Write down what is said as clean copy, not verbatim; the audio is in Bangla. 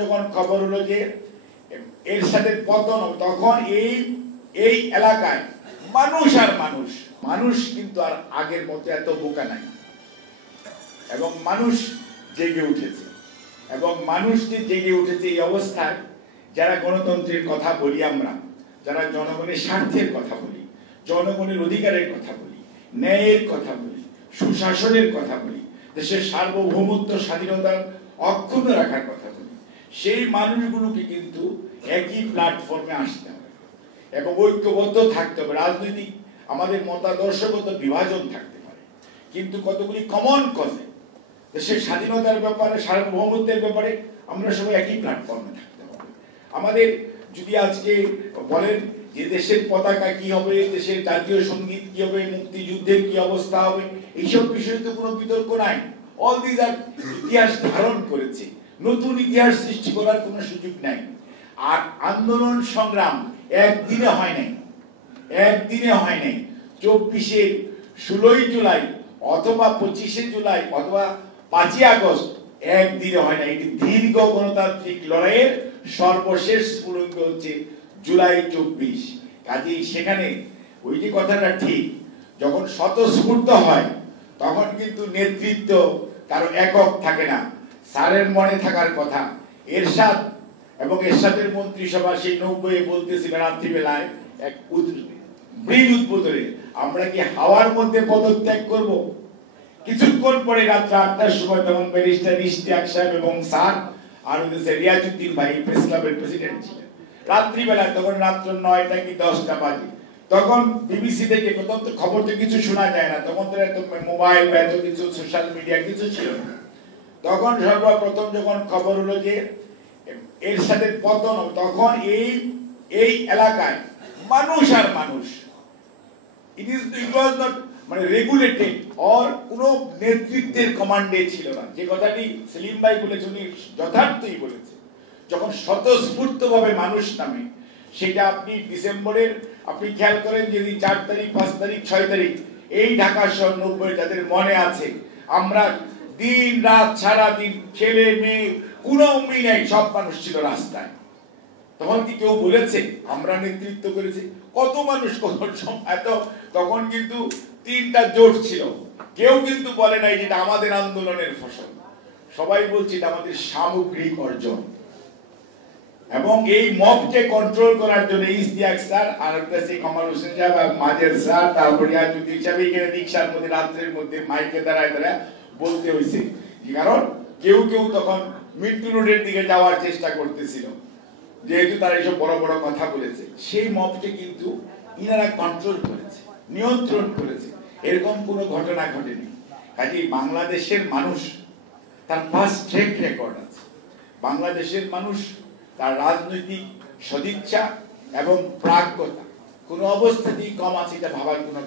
যখন খবর হলো যে এরশাদের পতন, তখন এই এলাকায় মানুষ আর মানুষ কিন্তু আর আগের মতো এত বোকা নাই, এবং মানুষ জেগে উঠেছে। এবং মানুষ যে জেগে উঠেছে এই অবস্থায় যারা গণতন্ত্রের কথা বলি, আমরা যারা জনগণের স্বার্থের কথা বলি, জনগণের অধিকারের কথা বলি, ন্যায়ের কথা বলি, সুশাসনের কথা বলি, দেশের সার্বভৌমত্ব স্বাধীনতার অক্ষুণ্ণ রাখার কথা বলি, সেই মানুষগুলোকে কিন্তু একই প্ল্যাটফর্মে আসতে হবে এবং ঐক্যবদ্ধ থাকতে হবে। রাজনৈতিক আমাদের মতাদর্শগত বিভাজন থাকতে পারে, কিন্তু কতগুলি কমন কজে দেশের স্বাধীনতার ব্যাপারে, সার্বভৌমত্বের ব্যাপারে আমরা সবাই একই প্ল্যাটফর্মে থাকতে হবে। আমাদের যদি আজকে বলেন যে দেশের পতাকা কি হবে, দেশের জাতীয় সঙ্গীত কি হবে, মুক্তিযুদ্ধের কি অবস্থা হবে, এইসব বিষয়ে তো কোনো বিতর্ক নাই। অল দিস আর ইতিহাস ধারণ করেছে, নতুন ইতিহাস সৃষ্টি করার কোনো সুযোগ নাই। আর আন্দোলন সংগ্রাম একদিনে হয় নাই, 24-এর 16ই জুলাই অথবা 25শে জুলাই অথবা 5ই আগস্ট একদিনে হয় না। এটি দীর্ঘ গণতান্ত্রিক লড়াইয়ের সর্বশেষ স্ফুরঙ্গ হচ্ছে জুলাই 24। কাজেই সেখানে ওই যে কথাটা ঠিক, যখন স্বতঃস্ফূর্ত হয় তখন কিন্তু নেতৃত্ব কারো একক থাকে না। স্যারের মনে থাকার কথা, এরশাদ এবং এরশাদের মন্ত্রিসভা সেই 90-এ বলতেছিল রাত্রিবেলায় এক ব্রিজ উদ্বোধনে, আমরা কি হাওয়ার মধ্যে পদত্যাগ করব? কিছুক্ষণ পরে রাত্র 8টার সময় তখন ব্যারিস্টার ইশতিয়াক সাহেব এবং স্যার আর রিয়াজউদ্দিন ভাই প্রেস ক্লাবের প্রেসিডেন্ট ছিলেন, রাত্রিবেলা তখন রাত্র 9টা কি 10টা বাজে, তখন বিবিসি থেকে প্রথম তো খবর তো কিছু শোনা যায় না, তখন তো এত মোবাইল বা এত কিছু সোশ্যাল মিডিয়া কিছু ছিল না। তখন সর্বপ্রথম যখন খবর হলো যে এরশাদের পতন, তখন এই এলাকায় মানুষ আর মানুষ, ইট ওয়াজ নট মানে রেগুলেটেড অর কোনো নেতৃত্বের কমান্ডে ছিল না। যে কথাটি সেলিম ভাই বলেছেন উনি যথার্থই বলেছে। যখন স্বতঃস্ফূর্তভাবে মানুষ নামে, সেটা আপনি ডিসেম্বরের আপনি খেয়াল করেন যদি 4 তারিখ 5 তারিখ 6 তারিখ এই ঢাকা শহর 90 যাদের মনে আছে, আমরা দিন রাত সারা দিন ছেলে মেয়ে কোনো মিল নাই, সব মানুষ ছিল রাস্তায়। তখন কি কেউ বলেছে আমরা নেতৃত্ব করেছি? কত মানুষ এত, তখন কিন্তু 3টা জোট ছিল, কেউ কিন্তু বলে নাই যেটা আমাদের আন্দোলনের ফসল। সবাই বলছে এটা আমাদের সামগ্রিক অর্জন। এবং এই মবকে কন্ট্রোল করার জন্য ইশতিয়াক স্যার আর কামাল হোসেন সাহেব আর মাজেদ স্যার, তারপরে রিয়াজউদ্দিন সাহেব এখানে রিক্সার মধ্যে রাত্রের মধ্যে মাইকে দাঁড়ায় বলতে হয়েছে, কারণ কেউ তখন মৃত্যু রোডের দিকে যাওয়ার চেষ্টা করতেছিল, যেহেতু তারা এইসব বড় বড় কথা বলেছে। সেই মবকে কিন্তু ইনারা কন্ট্রোল করেছে, নিয়ন্ত্রণ করেছে, এরকম কোনো ঘটনা ঘটেনি। কাজেই বাংলাদেশের মানুষ তার পাস্ট ট্র্যাক রেকর্ড আছে, বাংলাদেশের মানুষ তার রাজনৈতিক সদিচ্ছা এবং প্রাজ্ঞতা কোনো অবস্থাতেই কম আছে এটা ভাবার কোনো